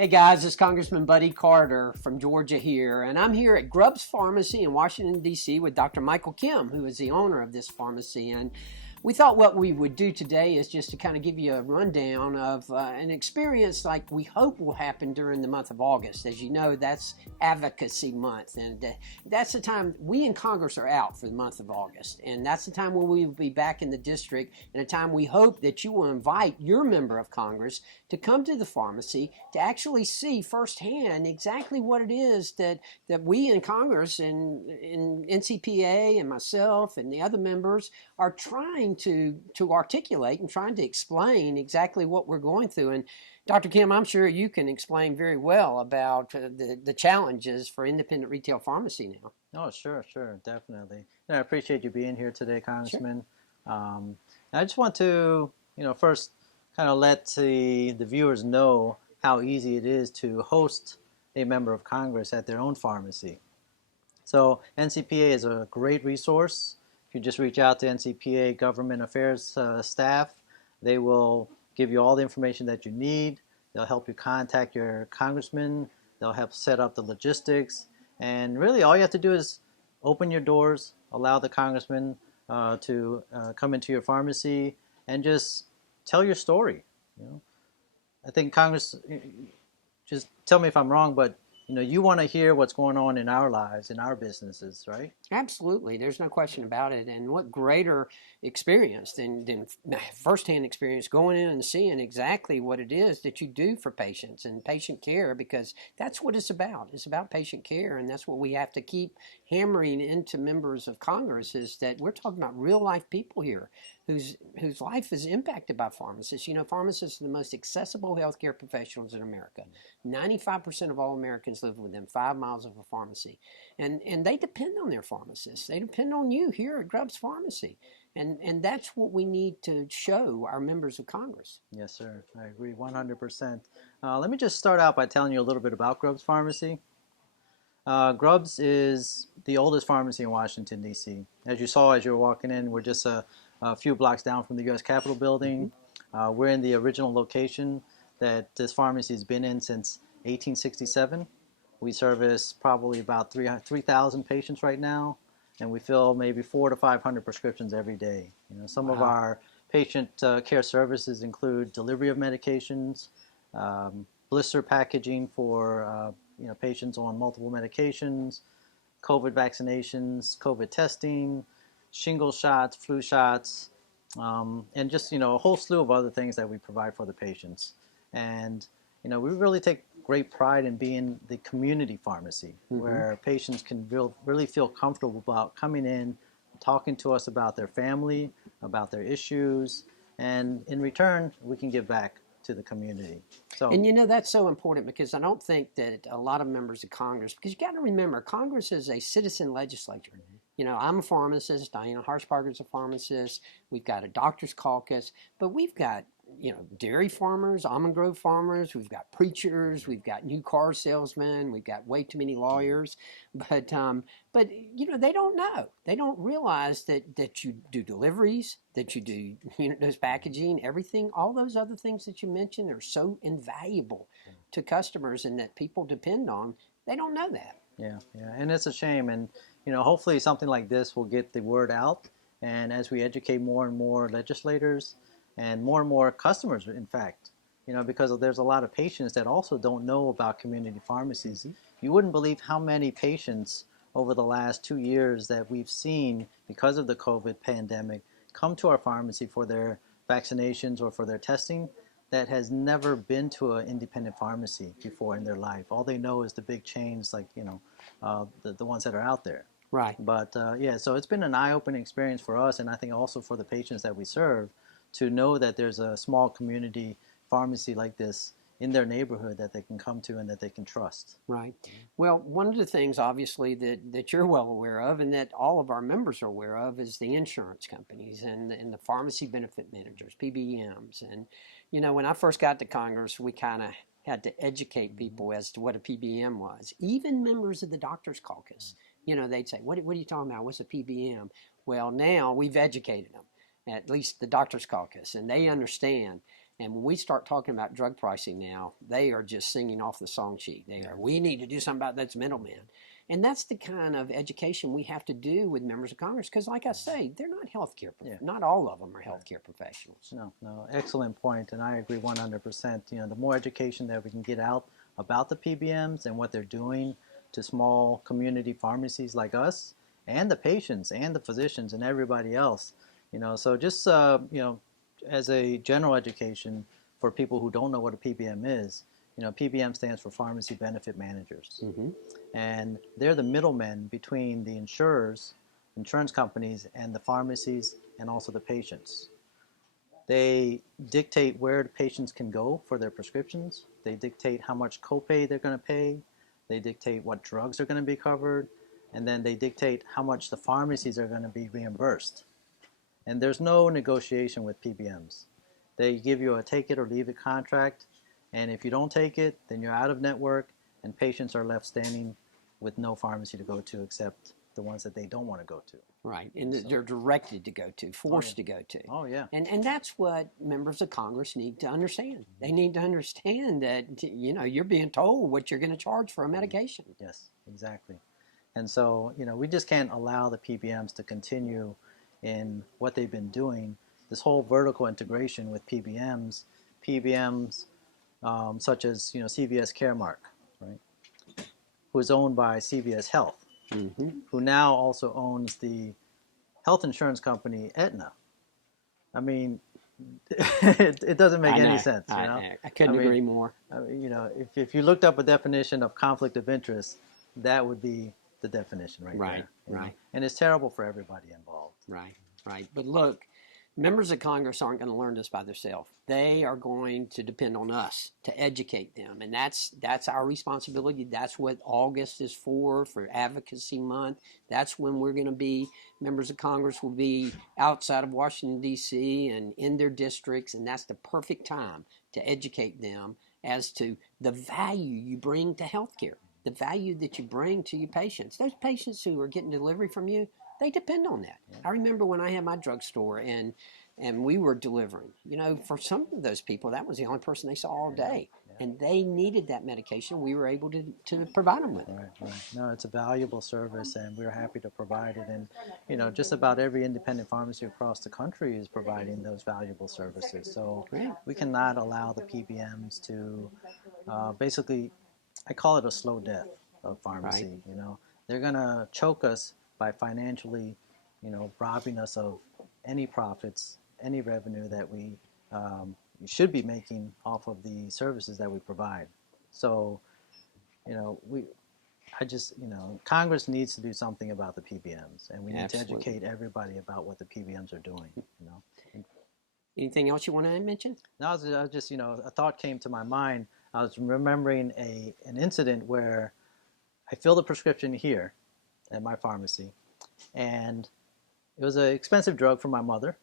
Hey guys, it's Congressman Buddy Carter from Georgia here, and I'm here at Grubb's Pharmacy in Washington, D.C. with Dr. Michael Kim, who is the owner of this pharmacy. And we thought what we would do today is just to kind of give you a rundown of an experience like we hope will happen during the month of August. As you know, that's Advocacy Month, and that's the time we in Congress are out for the month of August. And that's the time when we will be back in the district, and a time we hope that you will invite your member of Congress to come to the pharmacy to actually see firsthand exactly what it is that we in Congress and in NCPA and myself and the other members are trying to articulate and trying to explain exactly what we're going through. And Dr. Kim, I'm sure you can explain very well about the challenges for independent retail pharmacy now. Oh, sure, definitely. I appreciate you being here today, Congressman. Sure. I just want to, first kind of let the viewers know how easy it is to host a member of Congress at their own pharmacy. So NCPA is a great resource. If you just reach out to NCPA Government Affairs staff, they will give you all the information that you need. They'll help you contact your congressman. They'll help set up the logistics. And really all you have to do is open your doors, allow the congressman to come into your pharmacy and just tell your story. I think Congress, just tell me if I'm wrong, but you want to hear what's going on in our lives, in our businesses, right? Absolutely. There's no question about it. And what greater experience than firsthand experience going in and seeing exactly what it is that you do for patients and patient care, because that's what it's about. It's about patient care. And that's what we have to keep hammering into members of Congress, is that we're talking about real life people here whose life is impacted by pharmacists. Pharmacists are the most accessible healthcare professionals in America. 95% of all Americans live within 5 miles of a pharmacy. And they depend on their pharmacists. They depend on you here at Grubb's Pharmacy. And that's what we need to show our members of Congress. Yes, sir. I agree 100%. Let me just start out by telling you a little bit about Grubb's Pharmacy. Grubb's is the oldest pharmacy in Washington, D.C. As you saw as you were walking in, we're just a few blocks down from the U.S. Capitol building. We're in the original location that this pharmacy has been in since 1867. We service probably about 3,000 patients right now, and we fill maybe 400 to 500 prescriptions every day. Some of our patient care services include delivery of medications, blister packaging for patients on multiple medications, COVID vaccinations, COVID testing, shingle shots, flu shots, and just a whole slew of other things that we provide for the patients. And we really take great pride in being the community pharmacy, where patients can really feel comfortable about coming in, talking to us about their family, about their issues, and in return, we can give back to the community. And that's so important, because I don't think that a lot of members of Congress, because you got to remember, Congress is a citizen legislature. I'm a pharmacist, Diana Harshbarger's a pharmacist, we've got a doctor's caucus, but we've got dairy farmers, almond grove farmers, we've got preachers, we've got new car salesmen, we've got way too many lawyers, but they don't know. They don't realize that you do deliveries, that you do those packaging, everything, all those other things that you mentioned are so invaluable to customers and that people depend on. They don't know that. Yeah, and it's a shame, and hopefully something like this will get the word out, and as we educate more and more legislators and more customers, in fact, because there's a lot of patients that also don't know about community pharmacies. You wouldn't believe how many patients over the last 2 years that we've seen because of the COVID pandemic come to our pharmacy for their vaccinations or for their testing that has never been to an independent pharmacy before in their life. All they know is the big chains, like the ones that are out there. Right. But so it's been an eye-opening experience for us, and I think also for the patients that we serve, to know that there's a small community pharmacy like this in their neighborhood that they can come to and that they can trust. Right. Well, one of the things, obviously, that you're well aware of and that all of our members are aware of is the insurance companies and the pharmacy benefit managers, PBMs. And, when I first got to Congress, we kind of had to educate people as to what a PBM was. Even members of the doctor's caucus, they'd say, what are you talking about? What's a PBM? Well, now we've educated them, at least the doctor's caucus, and they understand. And when we start talking about drug pricing now, they are just singing off the song sheet. We need to do something about that's middlemen. And that's the kind of education we have to do with members of Congress, because like I say, they're not healthcare, not all of them are healthcare professionals. No, excellent point, and I agree 100%. The more education that we can get out about the PBMs and what they're doing to small community pharmacies like us, and the patients and the physicians and everybody else, so just as a general education for people who don't know what a PBM is, PBM stands for Pharmacy Benefit Managers. Mm-hmm. And they're the middlemen between the insurance companies, and the pharmacies, and also the patients. They dictate where the patients can go for their prescriptions. They dictate how much copay they're going to pay. They dictate what drugs are going to be covered. And then they dictate how much the pharmacies are going to be reimbursed. And there's no negotiation with PBMs. They give you a take it or leave it contract. And if you don't take it, then you're out of network, and patients are left standing with no pharmacy to go to except the ones that they don't want to go to. Right, and they're directed to go to, forced to go to. Oh, yeah. And that's what members of Congress need to understand. They need to understand that, you're being told what you're going to charge for a medication. Yes, exactly. And so, we just can't allow the PBMs to continue in what they've been doing. This whole vertical integration with PBMs, such as CVS Caremark, right, who is owned by CVS Health, mm-hmm. who now also owns the health insurance company Aetna. I mean, it doesn't make any sense. I couldn't agree more. If you looked up a definition of conflict of interest, that would be the definition right there. Right. And it's terrible for everybody involved. Right. But look, members of Congress aren't going to learn this by themselves. They are going to depend on us to educate them, and that's our responsibility. That's what August is for Advocacy Month. That's when we're going to be, members of Congress will be outside of Washington, D.C. and in their districts, and that's the perfect time to educate them as to the value you bring to healthcare, the value that you bring to your patients. Those patients who are getting delivery from you, they depend on that. I remember when I had my drugstore and we were delivering. For some of those people, that was the only person they saw all day. And they needed that medication. We were able to provide them with it. Right. No, it's a valuable service, and we're happy to provide it. And, just about every independent pharmacy across the country is providing those valuable services. So we cannot allow the PBMs to basically, I call it a slow death of pharmacy. Right. They're going to choke us by financially, robbing us of any profits, any revenue that we should be making off of the services that we provide. So, Congress needs to do something about the PBMs, and we need to educate everybody about what the PBMs are doing. Anything else you want to mention? No, I was just, a thought came to my mind. I was remembering an incident where I filled a prescription here at my pharmacy, and it was an expensive drug for my mother,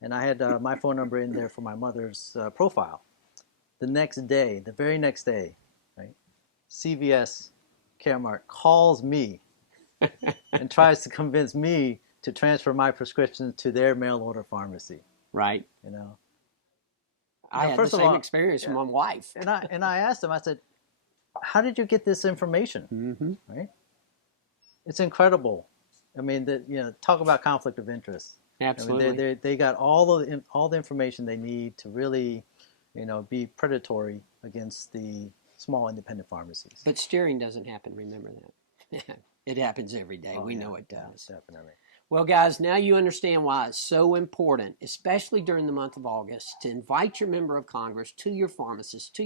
and I had my phone number in there for my mother's profile. The very next day, right, CVS Caremark calls me and tries to convince me to transfer my prescription to their mail order pharmacy. Right. I had the same experience from my wife. And I asked him, I said, how did you get this information? Mm-hmm. Right? It's incredible. I mean, talk about conflict of interest. Absolutely. I mean, they got all the information they need to really, be predatory against the small independent pharmacies. But steering doesn't happen. Remember that. It happens every day. We know it does. Yeah, definitely. Well, guys, now you understand why it's so important, especially during the month of August, to invite your member of Congress to your pharmacist, to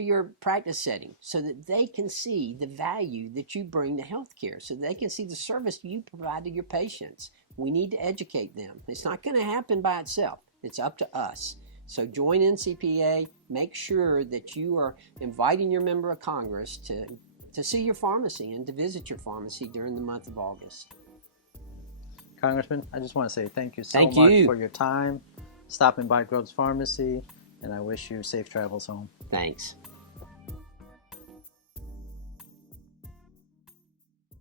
your practice setting, so that they can see the value that you bring to healthcare, so they can see the service you provide to your patients. We need to educate them. It's not going to happen by itself. It's up to us. So join NCPA. Make sure that you are inviting your member of Congress to see your pharmacy and to visit your pharmacy during the month of August. Congressman, I just want to say thank you so much for your time, stopping by Grubbs Pharmacy, and I wish you safe travels home. Thanks.